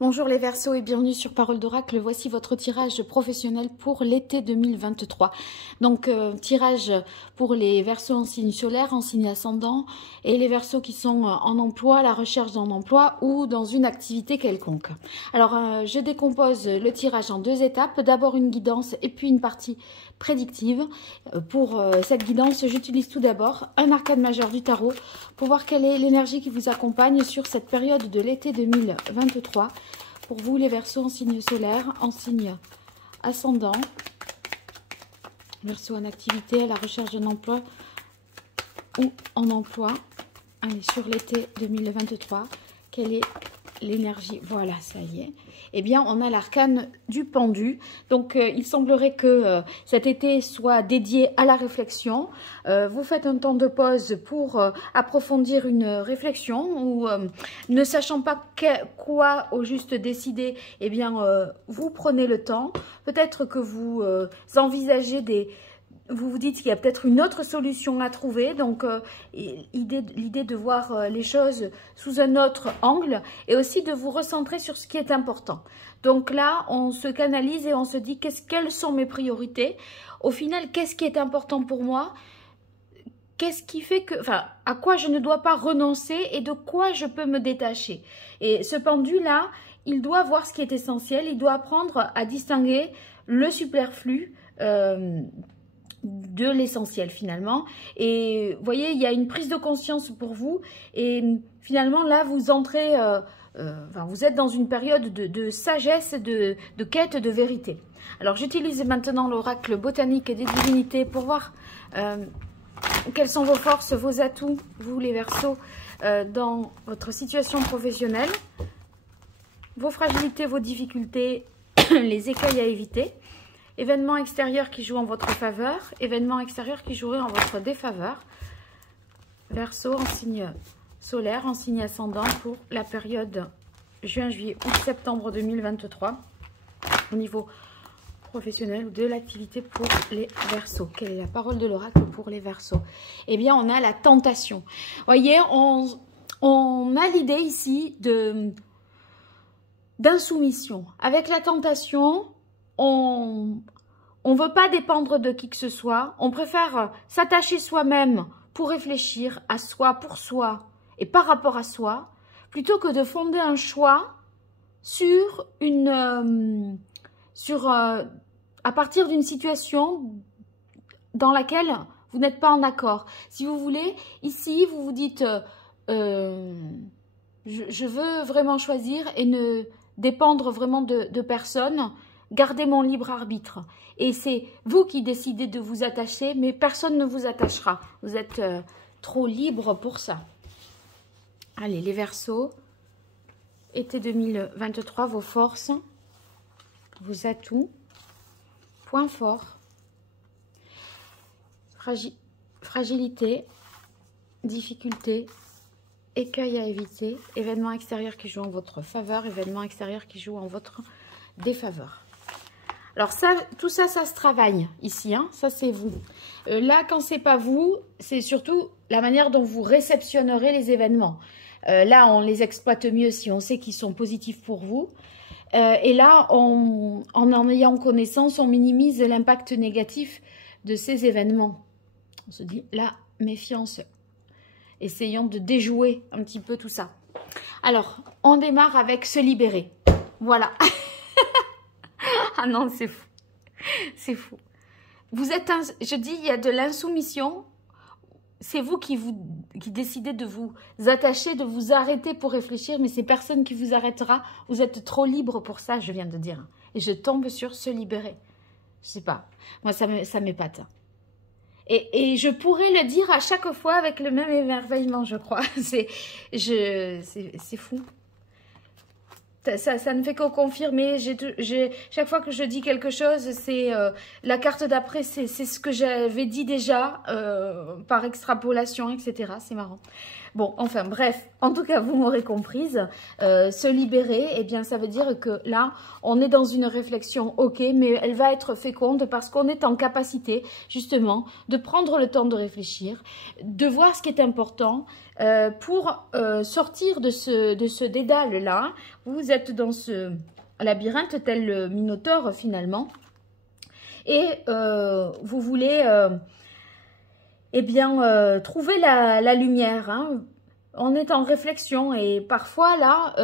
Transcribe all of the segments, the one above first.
Bonjour les Verseaux et bienvenue sur Parole d'Oracle. Voici votre tirage professionnel pour l'été 2023. Donc tirage pour les Verseaux en signe solaire, en signe ascendant et les Verseaux qui sont en emploi, à la recherche d'un emploi ou dans une activité quelconque. Alors je décompose le tirage en deux étapes. D'abord une guidance et puis une partie prédictive. Pour cette guidance, j'utilise tout d'abord un arcane majeur du tarot pour voir quelle est l'énergie qui vous accompagne sur cette période de l'été 2023. Pour vous, les Verseaux en signe solaire, en signe ascendant, Verseaux en activité, à la recherche d'un emploi ou en emploi. Allez, sur l'été 2023, quelle est l'énergie? Voilà, ça y est. Eh bien, on a l'arcane du pendu. Donc, il semblerait que cet été soit dédié à la réflexion. Vous faites un temps de pause pour approfondir une réflexion ou ne sachant pas quoi au juste décider, eh bien, vous prenez le temps. Peut-être que vous envisagez vous vous dites qu'il y a peut-être une autre solution à trouver, donc l'idée de voir les choses sous un autre angle et aussi de vous recentrer sur ce qui est important. Donc là, on se canalise et on se dit quelles sont mes priorités. Au final, qu'est-ce qui est important pour moi? Qu'est-ce qui fait que, enfin, à quoi je ne dois pas renoncer et de quoi je peux me détacher? Et ce pendu-là, il doit voir ce qui est essentiel, il doit apprendre à distinguer le superflu de l'essentiel finalement. Et vous voyez, il y a une prise de conscience pour vous et finalement là vous entrez, vous êtes dans une période de sagesse, de quête de vérité. Alors j'utilise maintenant l'oracle botanique des divinités pour voir quelles sont vos forces, vos atouts, vous les Verseaux, dans votre situation professionnelle, vos fragilités, vos difficultés, les écueils à éviter. Événements extérieurs qui jouent en votre faveur, événements extérieurs qui joueraient en votre défaveur. Verseau en signe solaire, en signe ascendant pour la période juin, juillet, août, septembre 2023. Au niveau professionnel ou de l'activité pour les Verseaux. Quelle est la parole de l'oracle pour les Verseaux? Eh bien, on a la tentation. Vous voyez, on a l'idée ici d'insoumission. Avec la tentation, on ne veut pas dépendre de qui que ce soit. On préfère s'attacher soi-même pour réfléchir à soi, pour soi et par rapport à soi, plutôt que de fonder un choix sur à partir d'une situation dans laquelle vous n'êtes pas en accord. Si vous voulez, ici, vous vous dites je veux vraiment choisir et ne dépendre vraiment de personne. Gardez mon libre arbitre. Et c'est vous qui décidez de vous attacher, mais personne ne vous attachera. Vous êtes trop libre pour ça. Allez, les Verseaux. Été 2023, vos forces, vos atouts, points forts, fragilité, difficulté, écueil à éviter, événements extérieurs qui jouent en votre faveur, événements extérieurs qui jouent en votre défaveur. Alors ça, tout ça, ça se travaille ici, hein, ça c'est vous. Là, quand c'est pas vous, c'est surtout la manière dont vous réceptionnerez les événements. Là, on les exploite mieux si on sait qu'ils sont positifs pour vous. Et là, en ayant connaissance, on minimise l'impact négatif de ces événements. On se dit, là, méfiance. Essayons de déjouer un petit peu tout ça. Alors, on démarre avec se libérer. Voilà. Ah non, c'est fou. C'est fou. Vous êtes, je dis, il y a de l'insoumission. C'est vous qui décidez de vous attacher, de vous arrêter pour réfléchir, mais c'est personne qui vous arrêtera. Vous êtes trop libre pour ça, je viens de dire. Et je tombe sur se libérer. Je sais pas. Moi, ça m'épate. Et je pourrais le dire à chaque fois avec le même émerveillement, je crois. C'est fou. Ça ne fait que confirmer. Chaque fois que je dis quelque chose, c'est la carte d'après, c'est ce que j'avais dit déjà par extrapolation, etc. C'est marrant. Bon, enfin bref, en tout cas, vous m'aurez comprise. Se libérer, eh bien, ça veut dire que là, on est dans une réflexion, ok, mais elle va être féconde parce qu'on est en capacité, justement, de prendre le temps de réfléchir, de voir ce qui est important pour sortir de ce dédale-là. Vous êtes dans ce labyrinthe tel le Minotaure, finalement, et vous voulez... eh bien, trouver la lumière. Hein. On est en réflexion et parfois, là,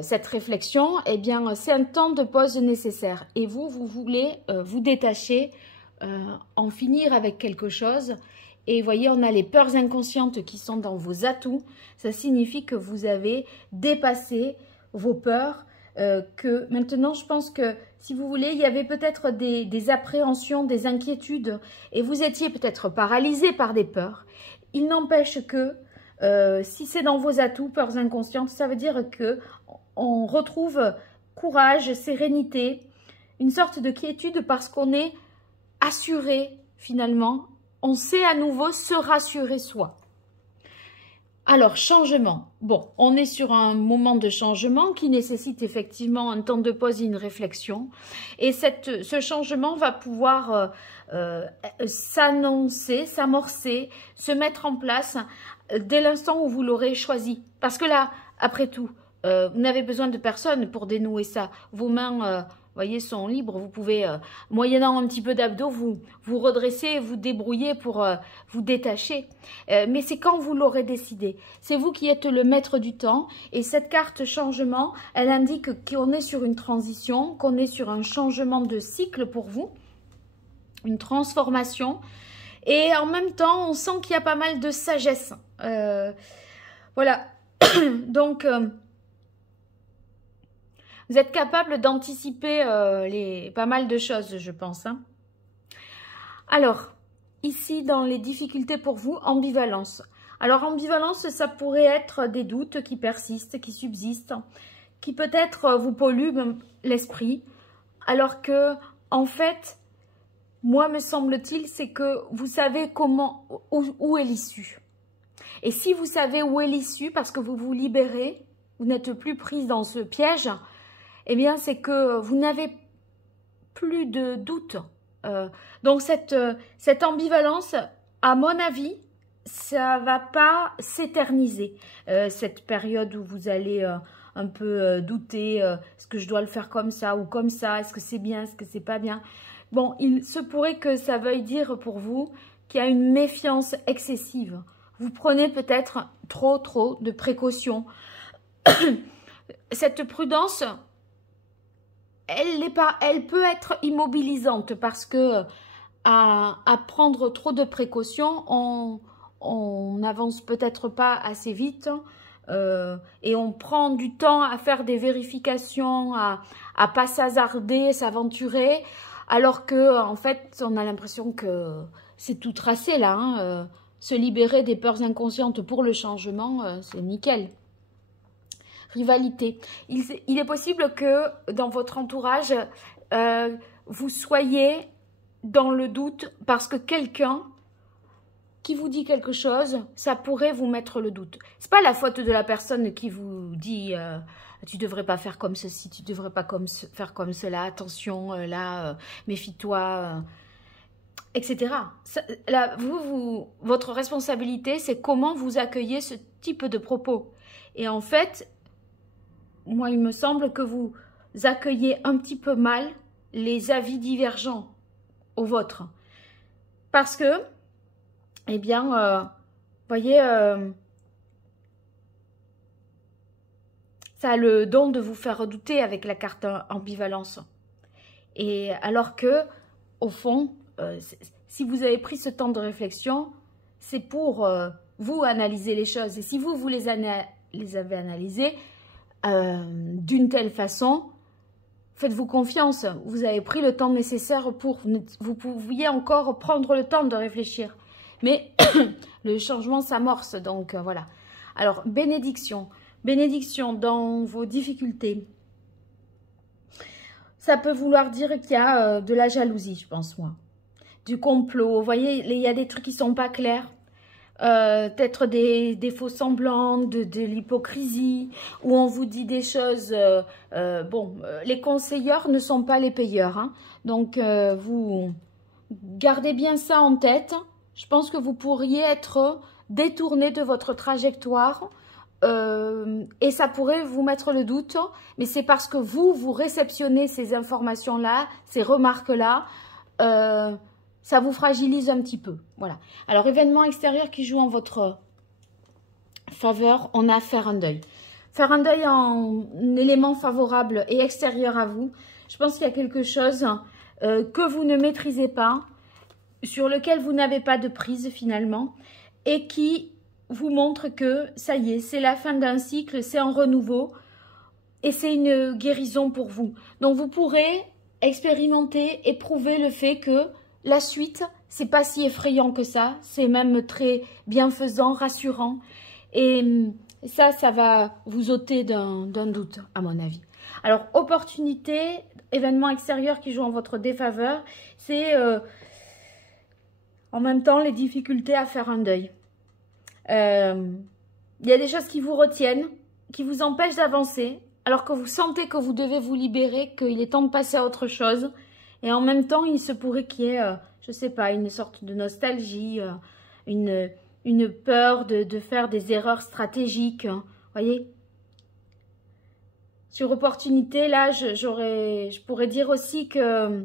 cette réflexion, eh bien, c'est un temps de pause nécessaire. Et vous voulez vous détacher, en finir avec quelque chose. Et vous voyez, on a les peurs inconscientes qui sont dans vos atouts. Ça signifie que vous avez dépassé vos peurs. Que maintenant, je pense que si vous voulez, il y avait peut-être des appréhensions, des inquiétudes et vous étiez peut-être paralysé par des peurs. Il n'empêche que si c'est dans vos atouts, peurs inconscientes, ça veut dire que on retrouve courage, sérénité, une sorte de quiétude parce qu'on est assuré finalement. On sait à nouveau se rassurer soi. Alors, changement. Bon, on est sur un moment de changement qui nécessite effectivement un temps de pause et une réflexion. Et ce changement va pouvoir s'annoncer, s'amorcer, se mettre en place dès l'instant où vous l'aurez choisi. Parce que là, après tout, vous n'avez besoin de personne pour dénouer ça. Vos mains... voyez, sont libres, vous pouvez, moyennant un petit peu d'abdos, vous redresser, vous débrouiller pour vous détacher. Mais c'est quand vous l'aurez décidé. C'est vous qui êtes le maître du temps. Et cette carte changement, elle indique qu'on est sur une transition, qu'on est sur un changement de cycle pour vous, une transformation. Et en même temps, on sent qu'il y a pas mal de sagesse. Voilà. Donc... vous êtes capable d'anticiper pas mal de choses, je pense. Hein. Alors, ici, dans les difficultés pour vous, ambivalence. Alors, ambivalence, ça pourrait être des doutes qui persistent, qui subsistent, qui peut-être vous polluent l'esprit. Alors que, en fait, moi, me semble-t-il, c'est que vous savez où est l'issue. Et si vous savez où est l'issue, parce que vous vous libérez, vous n'êtes plus prise dans ce piège... eh bien, c'est que vous n'avez plus de doute. Donc, cette ambivalence, à mon avis, ça ne va pas s'éterniser. Cette période où vous allez un peu douter, est-ce que je dois le faire comme ça ou comme ça, est-ce que c'est bien, est-ce que c'est pas bien. Bon, il se pourrait que ça veuille dire pour vous qu'il y a une méfiance excessive. Vous prenez peut-être trop de précautions. Cette prudence... elle peut être immobilisante parce que à prendre trop de précautions, on n'avance peut-être pas assez vite et on prend du temps à faire des vérifications, à pas s'hasarder, s'aventurer, alors que en fait, on a l'impression que c'est tout tracé là. Hein, se libérer des peurs inconscientes pour le changement, c'est nickel. Rivalité. Il est possible que dans votre entourage, vous soyez dans le doute parce que quelqu'un qui vous dit quelque chose, ça pourrait vous mettre le doute. C'est pas la faute de la personne qui vous dit tu devrais pas faire comme ceci, tu devrais pas faire comme cela, attention, là, méfie-toi, etc. Là, votre responsabilité, c'est comment vous accueillez ce type de propos. Et en fait, moi, il me semble que vous accueillez un petit peu mal les avis divergents aux vôtres. Parce que, eh bien, voyez, ça a le don de vous faire douter avec la carte ambivalence. Et alors que, au fond, si vous avez pris ce temps de réflexion, c'est pour vous analyser les choses. Et si vous les avez analysées, d'une telle façon, faites-vous confiance, vous avez pris le temps nécessaire pour, vous pouviez encore prendre le temps de réfléchir. Mais le changement s'amorce, donc voilà. Alors, bénédiction. Bénédiction dans vos difficultés. Ça peut vouloir dire qu'il y a de la jalousie, je pense, moi. Du complot. Vous voyez, il y a des trucs qui ne sont pas clairs. peut-être des faux semblants, de l'hypocrisie, où on vous dit des choses. Les conseilleurs ne sont pas les payeurs, hein. Donc vous gardez bien ça en tête. Je pense que vous pourriez être détourné de votre trajectoire et ça pourrait vous mettre le doute, mais c'est parce que vous réceptionnez ces informations-là, ces remarques-là, ça vous fragilise un petit peu. Voilà. Alors, événement extérieur qui joue en votre faveur, on a faire un deuil. Faire un deuil en élément favorable et extérieur à vous. Je pense qu'il y a quelque chose que vous ne maîtrisez pas, sur lequel vous n'avez pas de prise finalement, et qui vous montre que ça y est, c'est la fin d'un cycle, c'est un renouveau, et c'est une guérison pour vous. Donc vous pourrez expérimenter, éprouver le fait que la suite, c'est pas si effrayant que ça, c'est même très bienfaisant, rassurant, et ça va vous ôter d'un doute, à mon avis. Alors, opportunité, événement extérieur qui joue en votre défaveur, c'est en même temps les difficultés à faire un deuil. Il y a des choses qui vous retiennent, qui vous empêchent d'avancer, alors que vous sentez que vous devez vous libérer, qu'il est temps de passer à autre chose. Et en même temps, il se pourrait qu'il y ait, je sais pas, une sorte de nostalgie, une peur de faire des erreurs stratégiques. Voyez ? Sur opportunité, là, je pourrais dire aussi que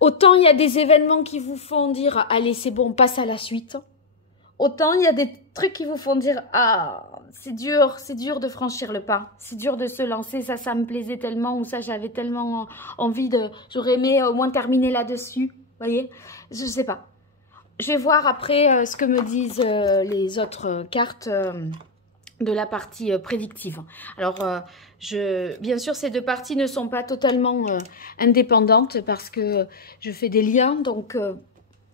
autant il y a des événements qui vous font dire « Allez, c'est bon, passe à la suite ». Autant il y a des trucs qui vous font dire « Ah, c'est dur de franchir le pas. C'est dur de se lancer, ça me plaisait tellement, ou ça, j'avais tellement envie de... J'aurais aimé au moins terminer là-dessus. » Vous voyez? Je sais pas. Je vais voir après ce que me disent les autres cartes de la partie prédictive. Alors, bien sûr, ces deux parties ne sont pas totalement indépendantes parce que je fais des liens, donc vous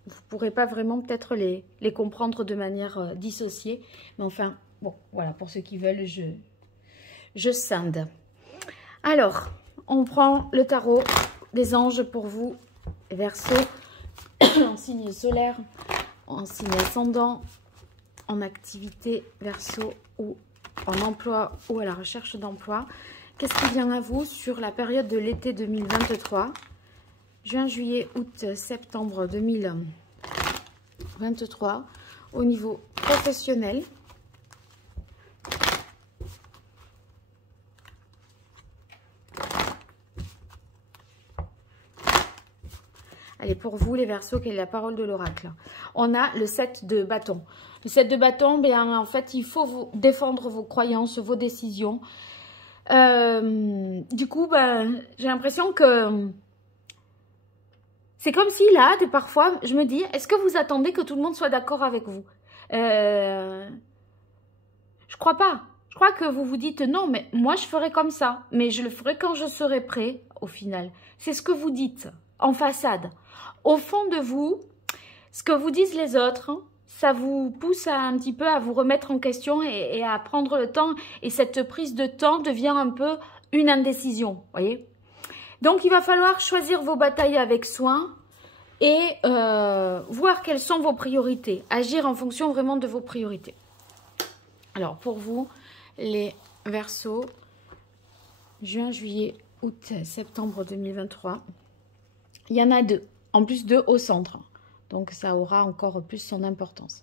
ne pourrez pas vraiment peut-être les comprendre de manière dissociée. Mais enfin, bon, voilà, pour ceux qui veulent, je scinde. Alors, on prend le tarot des anges pour vous, Verseau, en signe solaire, en signe ascendant, en activité Verseau ou en emploi ou à la recherche d'emploi. Qu'est-ce qui vient à vous sur la période de l'été 2023, juin, juillet, août, septembre 2023, au niveau professionnel? Allez, pour vous, les Verseaux, quelle est la parole de l'oracle? On a le 7 de bâton. Le 7 de bâton, bien, en fait, il faut vous défendre vos croyances, vos décisions. Du coup, ben, j'ai l'impression que c'est comme si, là, parfois, je me dis, est-ce que vous attendez que tout le monde soit d'accord avec vous? Je crois pas. Je crois que vous vous dites, non, mais moi, je ferai comme ça. Mais je le ferai quand je serai prêt, au final. C'est ce que vous dites, en façade. Au fond de vous, ce que vous disent les autres, ça vous pousse un petit peu à vous remettre en question et à prendre le temps. Et cette prise de temps devient un peu une indécision, voyez. Donc, il va falloir choisir vos batailles avec soin et voir quelles sont vos priorités. Agir en fonction vraiment de vos priorités. Alors, pour vous, les Verseaux, juin, juillet, août, septembre 2023, il y en a deux. En plus 2 au centre. Donc, ça aura encore plus son importance.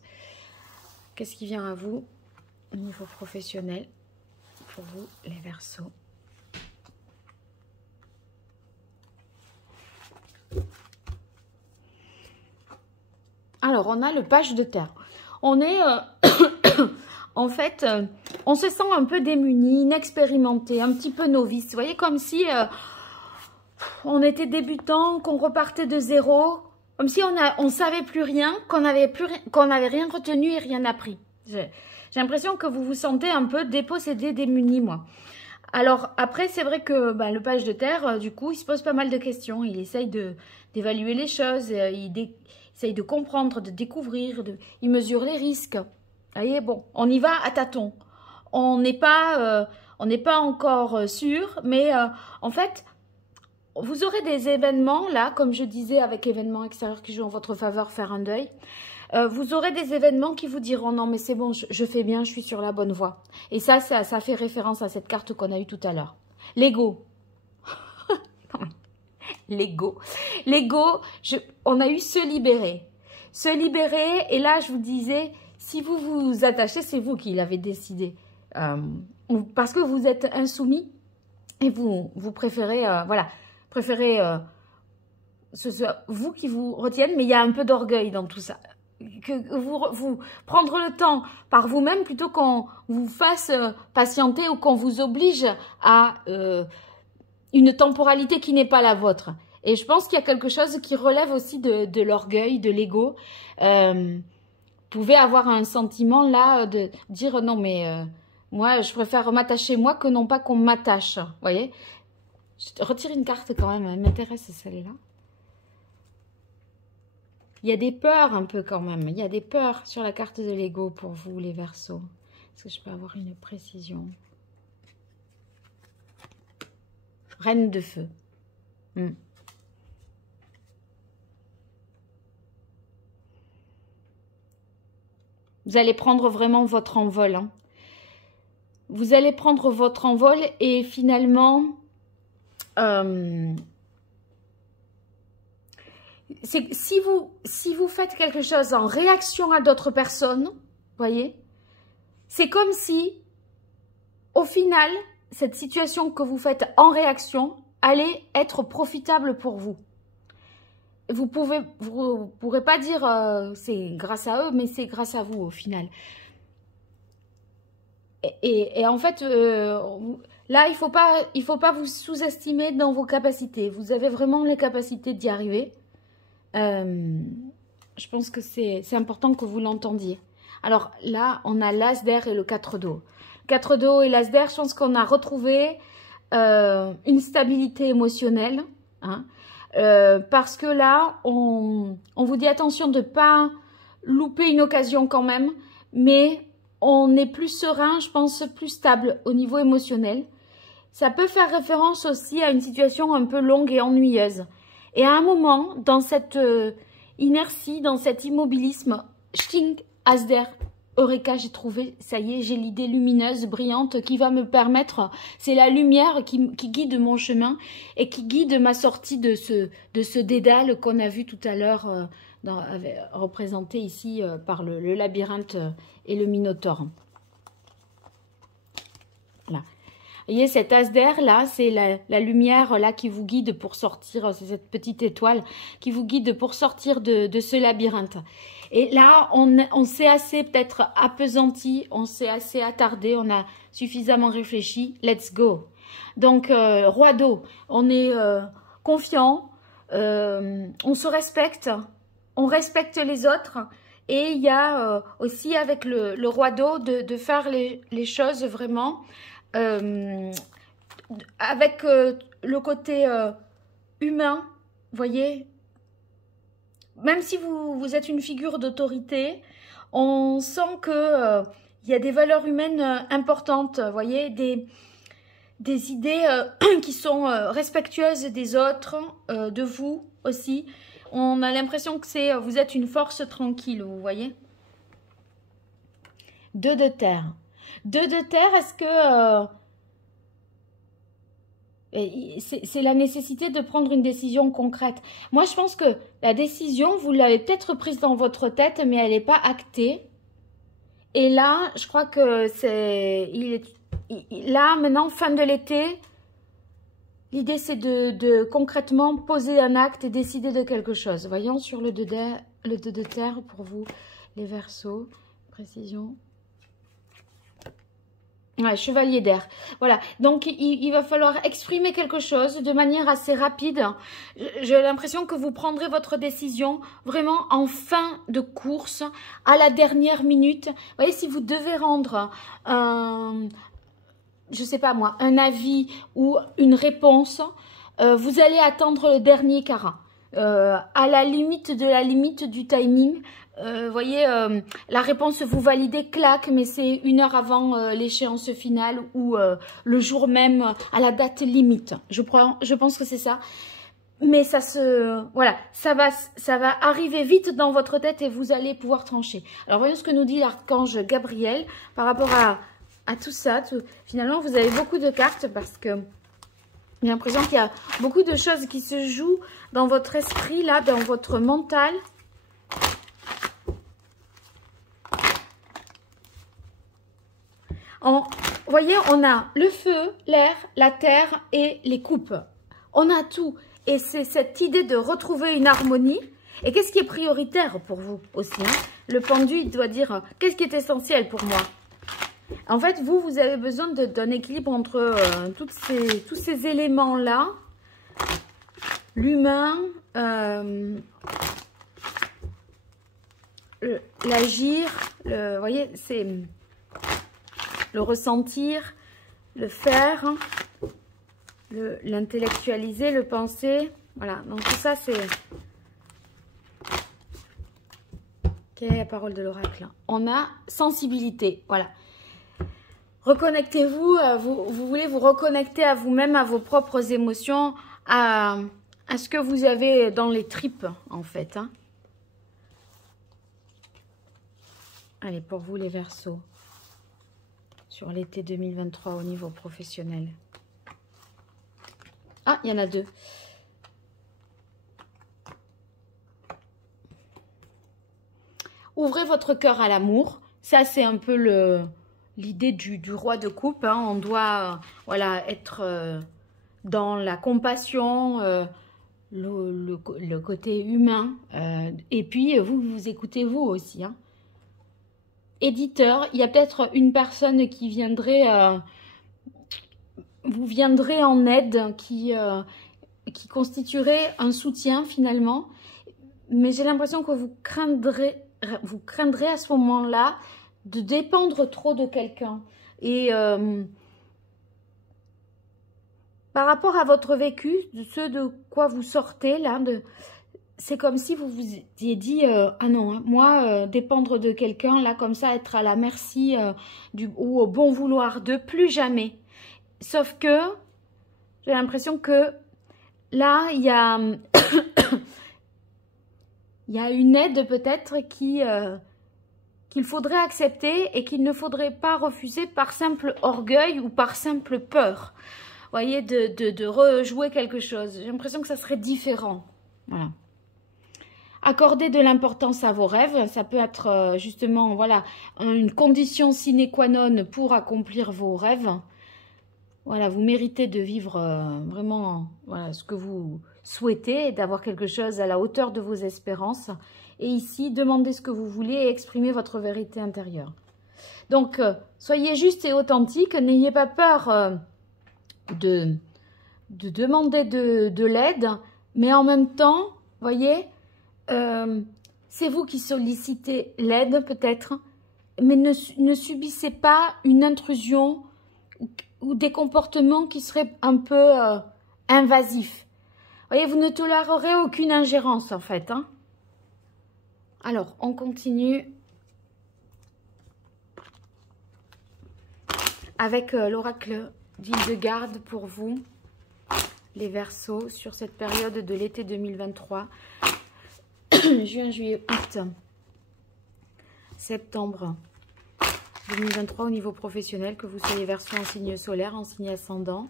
Qu'est-ce qui vient à vous au niveau professionnel pour vous, les Verseaux? Alors, on a le page de terre. On est... en fait, on se sent un peu démuni, inexpérimenté, un petit peu novice. Vous voyez, comme si... on était débutant, qu'on repartait de zéro, comme si on savait plus rien, qu'on n'avait rien retenu et rien appris. J'ai l'impression que vous vous sentez un peu dépossédé, démuni, moi. Alors après, c'est vrai que le page de terre, du coup, il se pose pas mal de questions. Il essaye d'évaluer les choses, il essaye de comprendre, de découvrir, il mesure les risques. Vous voyez, bon, on y va à tâtons. On n'est pas encore sûr, mais en fait... vous aurez des événements, là, comme je disais, avec événements extérieurs qui jouent en votre faveur, faire un deuil. Vous aurez des événements qui vous diront, non, mais c'est bon, je fais bien, je suis sur la bonne voie. Et ça fait référence à cette carte qu'on a eue tout à l'heure. L'ego. L'ego. L'ego, on a eu se libérer. Se libérer, et là, je vous disais, si vous vous attachez, c'est vous qui l'avez décidé. Parce que vous êtes insoumis et vous préférez, voilà, ce soit vous qui vous retienne, mais il y a un peu d'orgueil dans tout ça. Que vous prendre le temps par vous-même plutôt qu'on vous fasse patienter ou qu'on vous oblige à une temporalité qui n'est pas la vôtre. Et je pense qu'il y a quelque chose qui relève aussi de l'orgueil, de l'ego. Vous pouvez avoir un sentiment là de dire non mais moi je préfère m'attacher moi que non pas qu'on m'attache. Vous voyez? Je retire une carte quand même, elle m'intéresse celle-là. Il y a des peurs un peu quand même. Il y a des peurs sur la carte de l'ego pour vous, les Verseaux. Est-ce que je peux avoir une précision? Reine de feu. Vous allez prendre vraiment votre envol. Hein. Vous allez prendre votre envol et finalement... si vous faites quelque chose en réaction à d'autres personnes, voyez, c'est comme si, au final, cette situation que vous faites en réaction allait être profitable pour vous. Vous pourrez pas dire c'est grâce à eux, mais c'est grâce à vous au final. Et en fait, là, il faut pas vous sous-estimer dans vos capacités. Vous avez vraiment les capacités d'y arriver. Je pense que c'est important que vous l'entendiez. Alors là, on a l'as d'air et le 4 d'eau. 4 d'eau et l'as d'air, je pense qu'on a retrouvé une stabilité émotionnelle. Hein, parce que là, on vous dit attention de ne pas louper une occasion quand même, mais on est plus serein, je pense, plus stable au niveau émotionnel. Ça peut faire référence aussi à une situation un peu longue et ennuyeuse. Et à un moment, dans cette inertie, dans cet immobilisme, Sting, as d'air, Eureka, j'ai trouvé, ça y est, j'ai l'idée lumineuse, brillante, qui va me permettre, c'est la lumière qui guide mon chemin et qui guide ma sortie de ce dédale qu'on a vu tout à l'heure, représenté ici par le labyrinthe et le minotaure. Voilà. Vous voyez, cet as d'air là, c'est la lumière là qui vous guide pour sortir, c'est cette petite étoile qui vous guide pour sortir de ce labyrinthe. Et là, on s'est assez peut-être appesanti, on s'est assez attardé, on a suffisamment réfléchi. Let's go. Donc, roi d'eau, on est confiant, on se respecte, on respecte les autres. Et il y a aussi avec le roi d'eau de faire les choses vraiment avec le côté humain, vous voyez. Même si vous êtes une figure d'autorité, on sent que il y a des valeurs humaines importantes, vous voyez, des idées qui sont respectueuses des autres, de vous aussi. On a l'impression que vous êtes une force tranquille, vous voyez. 2 de terre. 2 de terre, est-ce que c'est la nécessité de prendre une décision concrète? Moi, je pense que la décision, vous l'avez peut-être prise dans votre tête, mais elle n'est pas actée. Et là, je crois que là, maintenant, fin de l'été, l'idée, c'est de concrètement poser un acte et décider de quelque chose. Voyons sur le 2 de terre pour vous, les Verseaux. Précision. Ouais, chevalier d'air. Voilà. Donc, il va falloir exprimer quelque chose de manière assez rapide. J'ai l'impression que vous prendrez votre décision vraiment en fin de course, à la dernière minute. Vous voyez, si vous devez rendre je sais pas moi, un avis ou une réponse, vous allez attendre le dernier carat. À la limite de la limite du timing. Vous voyez, la réponse vous validez, clac, mais c'est 1 heure avant l'échéance finale ou le jour même à la date limite. Je pense que c'est ça. mais voilà, ça va arriver vite dans votre tête et vous allez pouvoir trancher. Alors, voyons ce que nous dit l'archange Gabriel par rapport à tout ça. Finalement, vous avez beaucoup de cartes parce que j'ai l'impression qu'il y a beaucoup de choses qui se jouent dans votre esprit, là, dans votre mental. Vous voyez, on a le feu, l'air, la terre et les coupes. On a tout. Et c'est cette idée de retrouver une harmonie. Et qu'est-ce qui est prioritaire pour vous aussi, hein? Le pendu, il doit dire, qu'est-ce qui est essentiel pour moi? En fait, vous avez besoin d'un équilibre entre tous ces éléments-là. L'humain, l'agir, vous voyez, c'est le ressentir, le faire, l'intellectualiser, le penser. Voilà, donc tout ça, c'est... Quelle est la parole de l'oracle? On a sensibilité, voilà. Reconnectez-vous, vous voulez vous reconnecter à vous-même, à vos propres émotions, à ce que vous avez dans les tripes, en fait. Hein. Allez, pour vous, les Verseaux, sur l'été 2023 au niveau professionnel. Ah, il y en a deux. Ouvrez votre cœur à l'amour. Ça, c'est un peu l'idée du roi de coupe. Hein. On doit voilà, être dans la compassion, le côté humain. Et puis, vous écoutez vous aussi. Hein. Éditeur, il y a peut-être une personne qui viendrait... vous viendrez en aide, qui constituerait un soutien finalement. Mais j'ai l'impression que vous craindrez à ce moment-là de dépendre trop de quelqu'un. Et par rapport à votre vécu, de ce de quoi vous sortez là, c'est comme si vous vous étiez dit ah non, hein, moi dépendre de quelqu'un là comme ça, être à la merci ou au bon vouloir de plus jamais. Sauf que j'ai l'impression que là il y a il y a une aide peut-être qu'il faudrait accepter et qu'il ne faudrait pas refuser par simple orgueil ou par simple peur. Vous voyez, de rejouer quelque chose. J'ai l'impression que ça serait différent. Voilà. Accordez de l'importance à vos rêves. Ça peut être justement voilà, une condition sine qua non pour accomplir vos rêves. Voilà, vous méritez de vivre vraiment voilà, ce que vous souhaitez et d'avoir quelque chose à la hauteur de vos espérances. Et ici, demandez ce que vous voulez et exprimez votre vérité intérieure. Donc, soyez juste et authentique. N'ayez pas peur de demander de l'aide. Mais en même temps, voyez, c'est vous qui sollicitez l'aide peut-être. Mais ne subissez pas une intrusion ou des comportements qui seraient un peu invasifs. Vous voyez, vous ne tolérerez aucune ingérence en fait. Hein. Alors, on continue avec l'oracle d'Hildegarde pour vous, les Verseaux, sur cette période de l'été 2023. Juin, juillet, août, septembre 2023 au niveau professionnel, que vous soyez Verseau en signe solaire, en signe ascendant,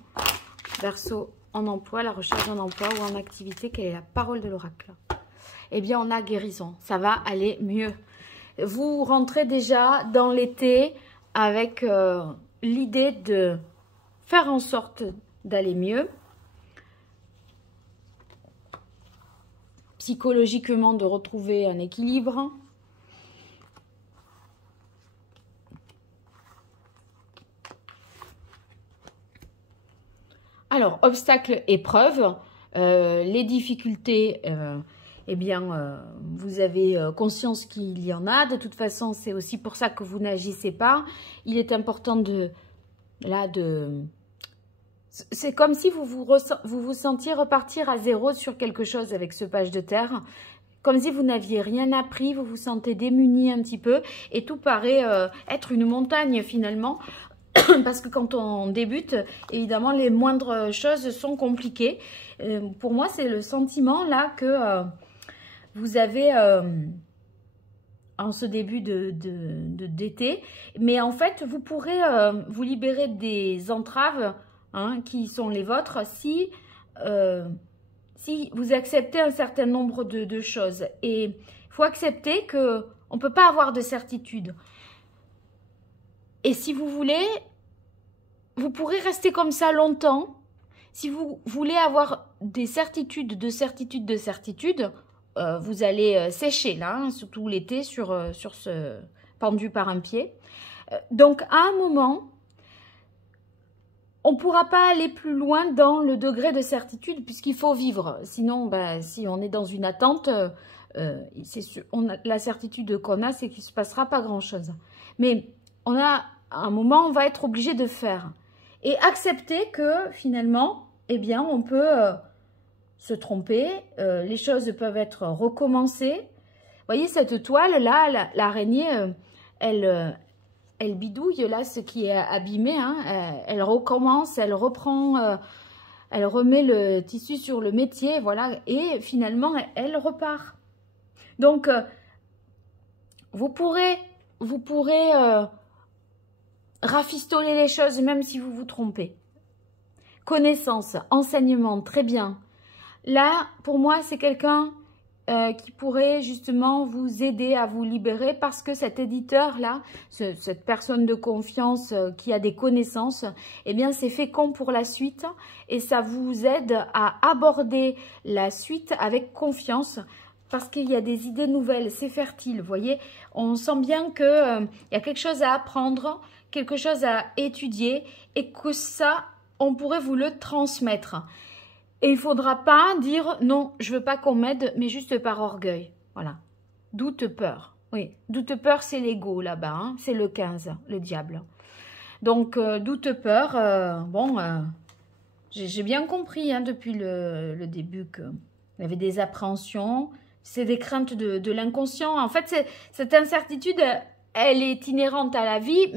Verseau en emploi, la recherche d'un emploi ou en activité. Quelle est la parole de l'oracle? Eh bien, on a guérison. Ça va aller mieux. Vous rentrez déjà dans l'été avec l'idée de faire en sorte d'aller mieux. Psychologiquement, de retrouver un équilibre. Alors, obstacles, épreuves, les difficultés, eh bien, vous avez conscience qu'il y en a. De toute façon, c'est aussi pour ça que vous n'agissez pas. Il est important c'est comme si vous vous sentiez repartir à zéro sur quelque chose avec ce page de terre. Comme si vous n'aviez rien appris, vous vous sentez démuni un petit peu. Et tout paraît être une montagne finalement. parce que quand on débute, évidemment, les moindres choses sont compliquées. Pour moi, c'est le sentiment là que vous avez en ce début d'été. Mais en fait, vous pourrez vous libérer des entraves qui sont les vôtres si vous acceptez un certain nombre de choses. Et il faut accepter qu'on ne peut pas avoir de certitude. Et si vous voulez, vous pourrez rester comme ça longtemps. Si vous voulez avoir des certitudes, vous allez sécher là, surtout l'été sur ce pendu par un pied. Donc à un moment, on ne pourra pas aller plus loin dans le degré de certitude puisqu'il faut vivre. Sinon, si on est dans une attente, la certitude qu'on a, c'est qu'il ne se passera pas grand-chose. Mais à un moment, on va être obligé de faire. Et accepter que finalement, eh bien, on peut se tromper, les choses peuvent être recommencées. Vous voyez cette toile-là, l'araignée, elle bidouille là ce qui est abîmé. Elle recommence, elle reprend, elle remet le tissu sur le métier, voilà. Et finalement, elle repart. Donc, vous pourrez rafistoler les choses même si vous vous trompez. Connaissance, enseignement, très bien. Là, pour moi, c'est quelqu'un qui pourrait justement vous aider à vous libérer parce que cet éditeur-là, cette personne de confiance qui a des connaissances, eh bien, c'est fécond pour la suite et ça vous aide à aborder la suite avec confiance. Parce qu'il y a des idées nouvelles, c'est fertile, vous voyez. On sent bien qu'il y a quelque chose à apprendre, quelque chose à étudier et que ça, on pourrait vous le transmettre. Et il ne faudra pas dire « non, je ne veux pas qu'on m'aide, mais juste par orgueil ». Voilà. Doute, peur. Oui, doute, peur, c'est l'ego là-bas. C'est le 15, le diable. Donc, doute, peur, j'ai bien compris depuis le début qu'il y avait des appréhensions. C'est des craintes de l'inconscient. En fait, cette incertitude, elle est inhérente à la vie,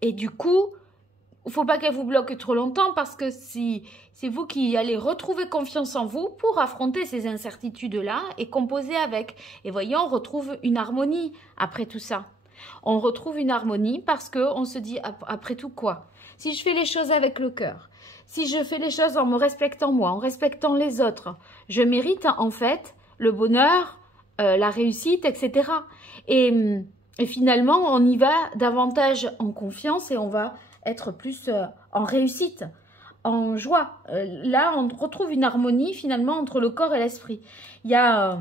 et du coup, il ne faut pas qu'elle vous bloque trop longtemps parce que c'est vous qui allez retrouver confiance en vous pour affronter ces incertitudes-là et composer avec. Et voyez, on retrouve une harmonie après tout ça. On retrouve une harmonie parce qu'on se dit, après tout quoi? Si je fais les choses avec le cœur, si je fais les choses en me respectant moi, en respectant les autres, je mérite en fait le bonheur, la réussite, etc. Et finalement, on y va davantage en confiance et on va être plus en réussite, en joie. Là, on retrouve une harmonie finalement entre le corps et l'esprit. Il y a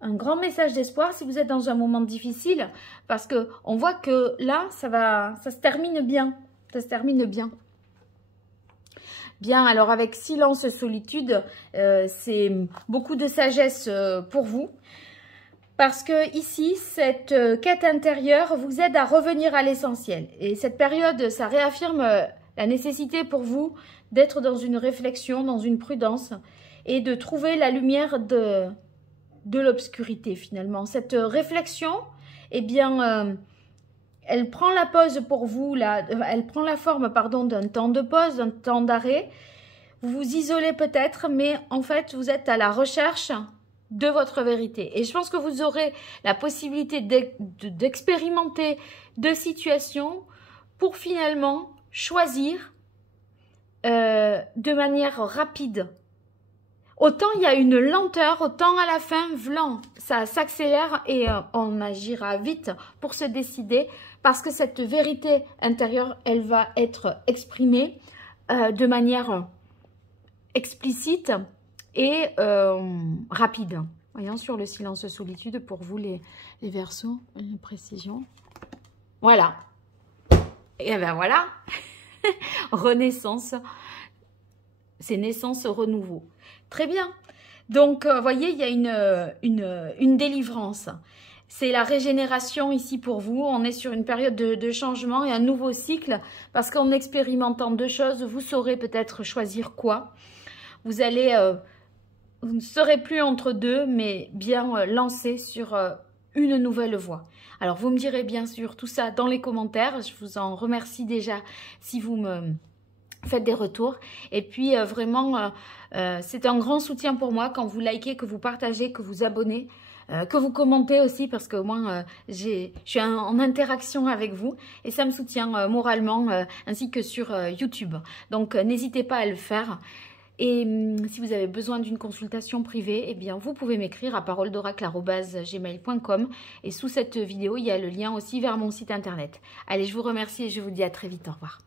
un grand message d'espoir si vous êtes dans un moment difficile parce qu'on voit que là, ça se termine bien. Ça se termine bien. Bien, alors avec silence, solitude, c'est beaucoup de sagesse pour vous. Parce que ici, cette quête intérieure vous aide à revenir à l'essentiel. Et cette période, ça réaffirme la nécessité pour vous d'être dans une réflexion, dans une prudence et de trouver la lumière de l'obscurité finalement. Cette réflexion, eh bien, elle prend la pause pour vous, elle prend la forme, pardon, d'un temps de pause, d'un temps d'arrêt. Vous vous isolez peut-être, mais en fait, vous êtes à la recherche de votre vérité. Et je pense que vous aurez la possibilité d'expérimenter deux situations pour finalement choisir de manière rapide. Autant il y a une lenteur, autant à la fin, vlan, ça s'accélère et on agira vite pour se décider parce que cette vérité intérieure, elle va être exprimée de manière explicite et rapide. Voyons sur le silence solitude pour vous les Verseaux, une précision. Voilà. Et ben voilà. Renaissance. C'est naissance, renouveau. Très bien. Donc, voyez, il y a une délivrance. C'est la régénération ici pour vous. On est sur une période de changement et un nouveau cycle parce qu'en expérimentant deux choses, vous saurez peut-être choisir quoi. Vous allez, vous ne serez plus entre deux, mais bien lancé sur une nouvelle voie. Alors vous me direz bien sûr tout ça dans les commentaires, je vous en remercie déjà si vous me faites des retours. Et puis vraiment, c'est un grand soutien pour moi quand vous likez, que vous partagez, que vous abonnez. Que vous commentez aussi parce que moi je suis en interaction avec vous et ça me soutient moralement ainsi que sur YouTube. Donc n'hésitez pas à le faire. Et si vous avez besoin d'une consultation privée, eh bien vous pouvez m'écrire à paroledoracle@gmail.com et sous cette vidéo il y a le lien aussi vers mon site internet. Allez, je vous remercie et je vous dis à très vite. Au revoir.